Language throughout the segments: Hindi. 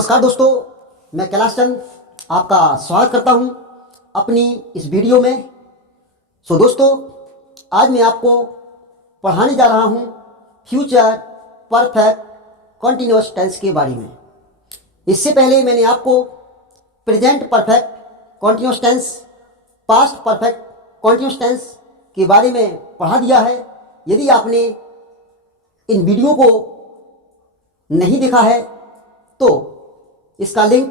नमस्कार दोस्तों, मैं कैलाश चंद आपका स्वागत करता हूं अपनी इस वीडियो में। दोस्तों, आज मैं आपको पढ़ाने जा रहा हूं फ्यूचर परफेक्ट कॉन्टिन्यूअस टेंस के बारे में। इससे पहले मैंने आपको present perfect continuous tense, past perfect continuous tense के बारे में पढ़ा दिया है। यदि आपने इन वीडियो को नहीं देखा है तो इसका लिंक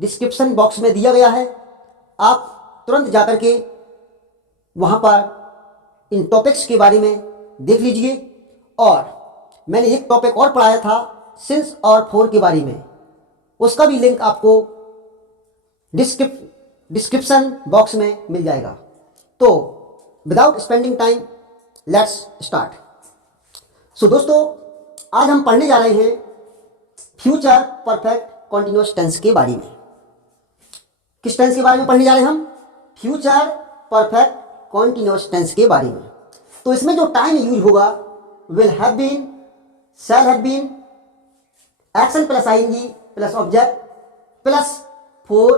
डिस्क्रिप्शन बॉक्स में दिया गया है। आप तुरंत जाकर के वहाँ पर इन टॉपिक्स के बारे में देख लीजिए। और मैंने एक टॉपिक और पढ़ाया था सिंस और फॉर के बारे में, उसका भी लिंक आपको डिस्क्रिप्शन बॉक्स में मिल जाएगा। तो without spending time let's start. दोस्तों, आज हम पढ़ने जा रहे हैं फ्यूचर परफेक्ट कॉन्टिन्यूअस टेंस के बारे में। किस टेंस के बारे में पढ़ने जा रहे हैं हम? फ्यूचर परफेक्ट कॉन्टिन्यूअस टेंस के बारे में। तो इसमें जो टाइम यूज होगा will have been, shall have been, action plus ING plus object plus for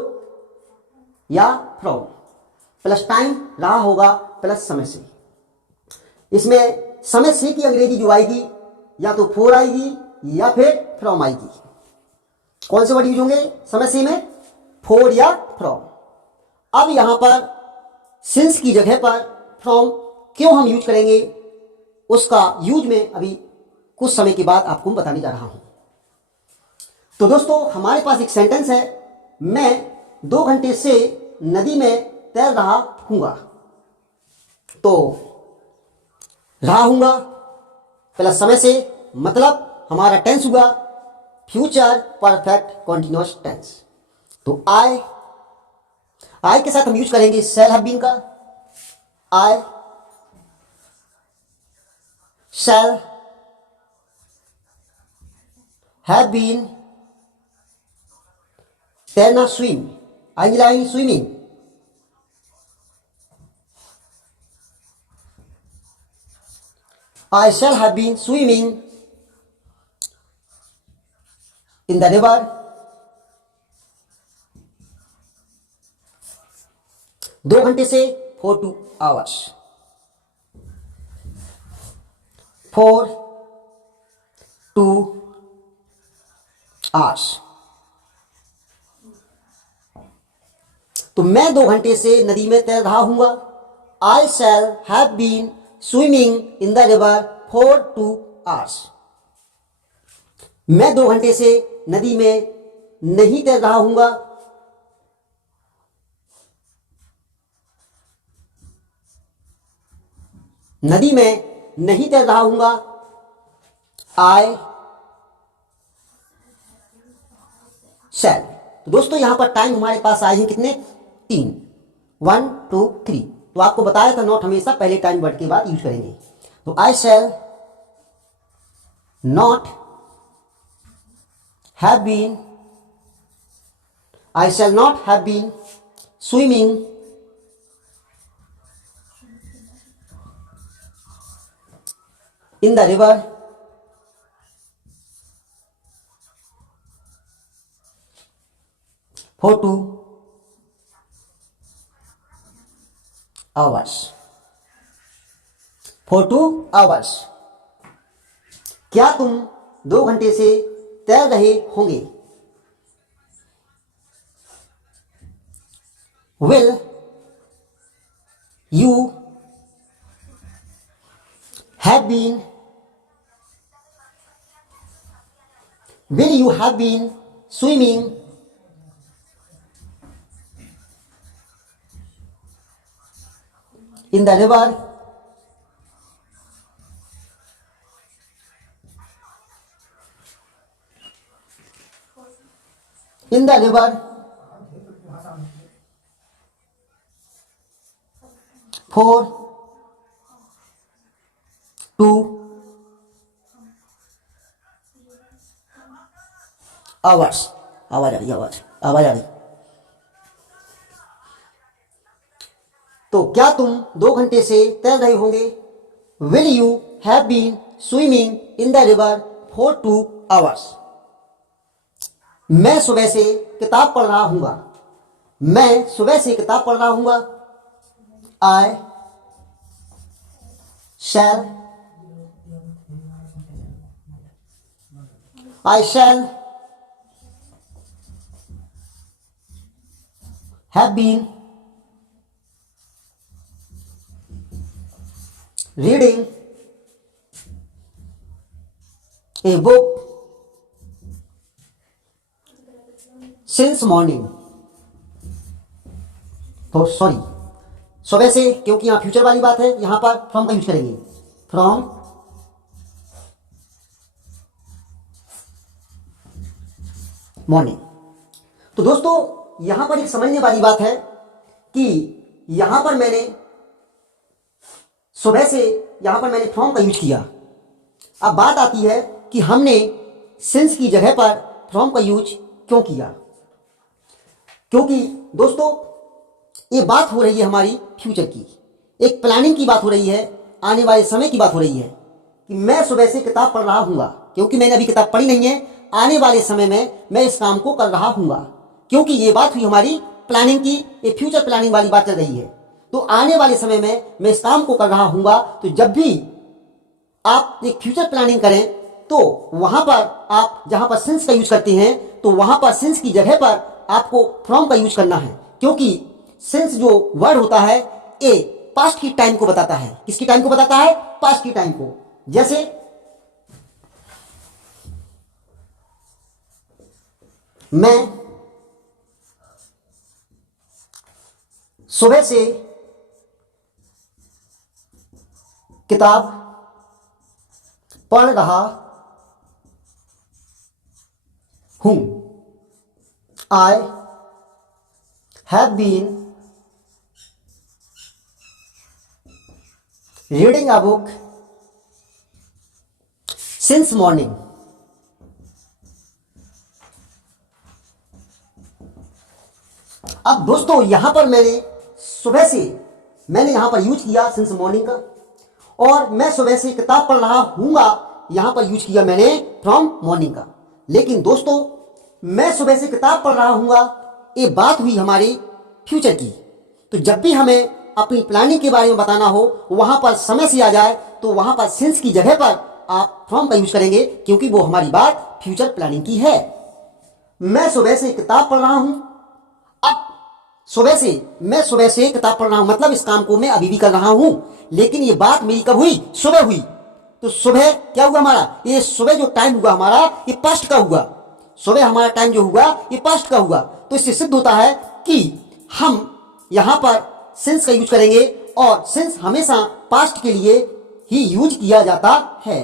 या फ्रॉम प्लस टाइम रहा होगा प्लस समय से। इसमें समय से की अंग्रेजी जो आएगी या तो फॉर आएगी या फिर फ्रॉम आएगी। कौन से वर्ड यूज होंगे समय से में? फॉर या फ्रॉम। अब यहां पर सिंस की जगह पर फ्रॉम क्यों हम यूज करेंगे, उसका यूज मैं अभी कुछ समय के बाद आपको बताने जा रहा हूं। तो दोस्तों, हमारे पास एक सेंटेंस है, मैं 2 घंटे से नदी में तैर रहा हूंगा। तो रहा हूंगा प्लस समय से, मतलब हमारा टेंस हुआ फ्यूचर परफेक्ट कॉन्टिन्यूअस टेंस। तो आई के साथ हम यूज करेंगे शैल हैव बीन का। आई शैल हैव बीन तैरना, swim, I line swimming. I shall have been swimming in the river 2 घंटे से for 2 hours. For 2 hours. तो मैं 2 घंटे से नदी में तैर रहा हूंगा। I shall have been swimming in the river for 2 hours. मैं 2 घंटे से नदी में नहीं तैर रहा हूंगा। नदी में नहीं तैर रहा हूंगा। आई शैल। तो दोस्तों, यहां पर टाइम हमारे पास आए हैं कितने? 3, 1 2 3। तो आपको बताया था नॉट हमेशा पहले टाइम वर्ड के बाद यूज करेंगे। तो I shall not have been, I shall not have been swimming in the river for 2 hours. For 2 hours. क्या तुम 2 घंटे से तैर रहे होंगे? Will you have been, will you have been swimming in the river for 2 hours. आवाज आ रही। तो क्या तुम 2 घंटे से तैर रहे होंगे? Will you have been swimming in the river for 2 hours? मैं सुबह से किताब पढ़ रहा हूँगा। मैं सुबह से किताब पढ़ रहा हूँगा। आई शैल have been reading a book since morning। तो सॉरी, सुबह से, क्योंकि यहां फ्यूचर वाली बात है, यहां पर फ्रॉम का यूज करेंगे। From morning. तो दोस्तों यहां पर एक समझने वाली बात है कि यहां पर मैंने सुबह से, यहां पर मैंने फ्रॉम का यूज किया। अब बात आती है कि हमने सिंस की जगह पर फ्रॉम का यूज क्यों किया। क्योंकि दोस्तों ये बात हो रही है हमारी फ्यूचर की, एक प्लानिंग की बात हो रही है, आने वाले समय की बात हो रही है कि मैं सुबह से किताब पढ़ रहा हूँगा, क्योंकि मैंने अभी किताब पढ़ी नहीं है। आने वाले समय में मैं इस काम को कर रहा हूँगा, क्योंकि ये बात हुई हमारी प्लानिंग की, एक फ्यूचर प्लानिंग वाली बात चल रही है। तो आने वाले समय में मैं इस काम को कर रहा हूँगा। तो जब भी आप एक फ्यूचर प्लानिंग करें तो वहां पर आप जहां पर सिंस का यूज करते हैं तो वहां पर सिंस की जगह पर आपको फ्रॉम का यूज करना है, क्योंकि सिंस जो वर्ड होता है ये पास्ट की टाइम को बताता है। किसकी टाइम को बताता है? पास्ट की टाइम को। जैसे मैं सुबह से किताब पढ़ रहा हूं। I have been reading a book since morning. अब दोस्तों यहां पर मैंने सुबह से, मैंने यहां पर यूज किया सिंस मॉर्निंग का, और मैं सुबह से किताब पढ़ रहा हूँगा यहां पर यूज किया मैंने फ्रॉम मॉर्निंग का। लेकिन दोस्तों मैं सुबह से किताब पढ़ रहा हूँगा ये बात हुई हमारी फ्यूचर की। तो जब भी हमें अपनी प्लानिंग के बारे में बताना हो, वहां पर समय से आ जाए, तो वहां पर सिंस की जगह पर आप फ्रॉम का यूज करेंगे, क्योंकि वो हमारी बात फ्यूचर प्लानिंग की है। मैं सुबह से किताब पढ़ रहा हूं। अब मैं सुबह से किताब पढ़ रहा हूं मतलब इस काम को मैं अभी भी कर रहा हूं, लेकिन ये बात मेरी कब हुई? सुबह हुई। तो सुबह क्या हुआ हमारा? ये सुबह जो टाइम हुआ हमारा ये पास्ट का हुआ। सुबह हमारा टाइम जो हुआ ये पास्ट का हुआ। तो इससे सिद्ध होता है कि हम यहां पर सिंस का यूज करेंगे, और सिंस हमेशा पास्ट के लिए ही यूज किया जाता है।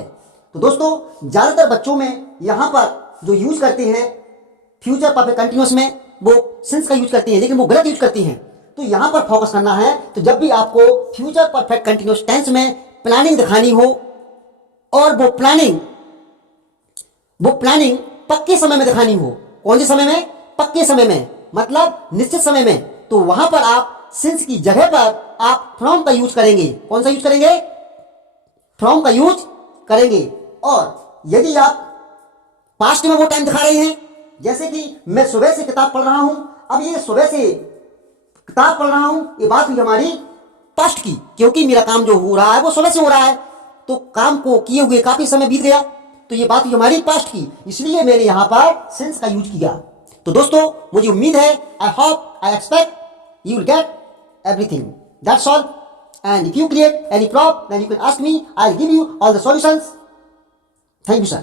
तो दोस्तों ज्यादातर बच्चों में यहां पर जो यूज करते हैं फ्यूचर परफेक्ट कंटिन्यूअस में, वो सिंस का यूज करती हैं, लेकिन वो गलत यूज करती हैं। तो यहां पर फोकस करना है। तो जब भी आपको फ्यूचर परफेक्ट कंटिन्यूअस टेंस में प्लानिंग दिखानी हो, और वो प्लानिंग पक्के समय में दिखानी हो। कौन से समय में? पक्के समय में, मतलब निश्चित समय में। तो वहां पर आप सिंस की जगह पर आप फ्रॉम का यूज करेंगे। कौन सा यूज करेंगे? फ्रॉम का यूज करेंगे। और यदि आप पास्ट में वो टाइम दिखा रहे हैं, जैसे कि मैं सुबह से किताब पढ़ रहा हूं, अब ये सुबह से किताब पढ़ रहा हूं ये बात हुई हमारी पास्ट की, क्योंकि मेरा काम जो हो रहा है वो सुबह से हो रहा है। तो काम को किए हुए काफी समय बीत गया, तो ये बात हुई हमारी पास्ट की, इसलिए मैंने यहां पर सिंस का यूज किया। तो दोस्तों मुझे उम्मीद है, I hope, I expect you will get everything. That's all. And if you create any problem, then you can ask me. I'll give you all the solutions. Thank you, sir.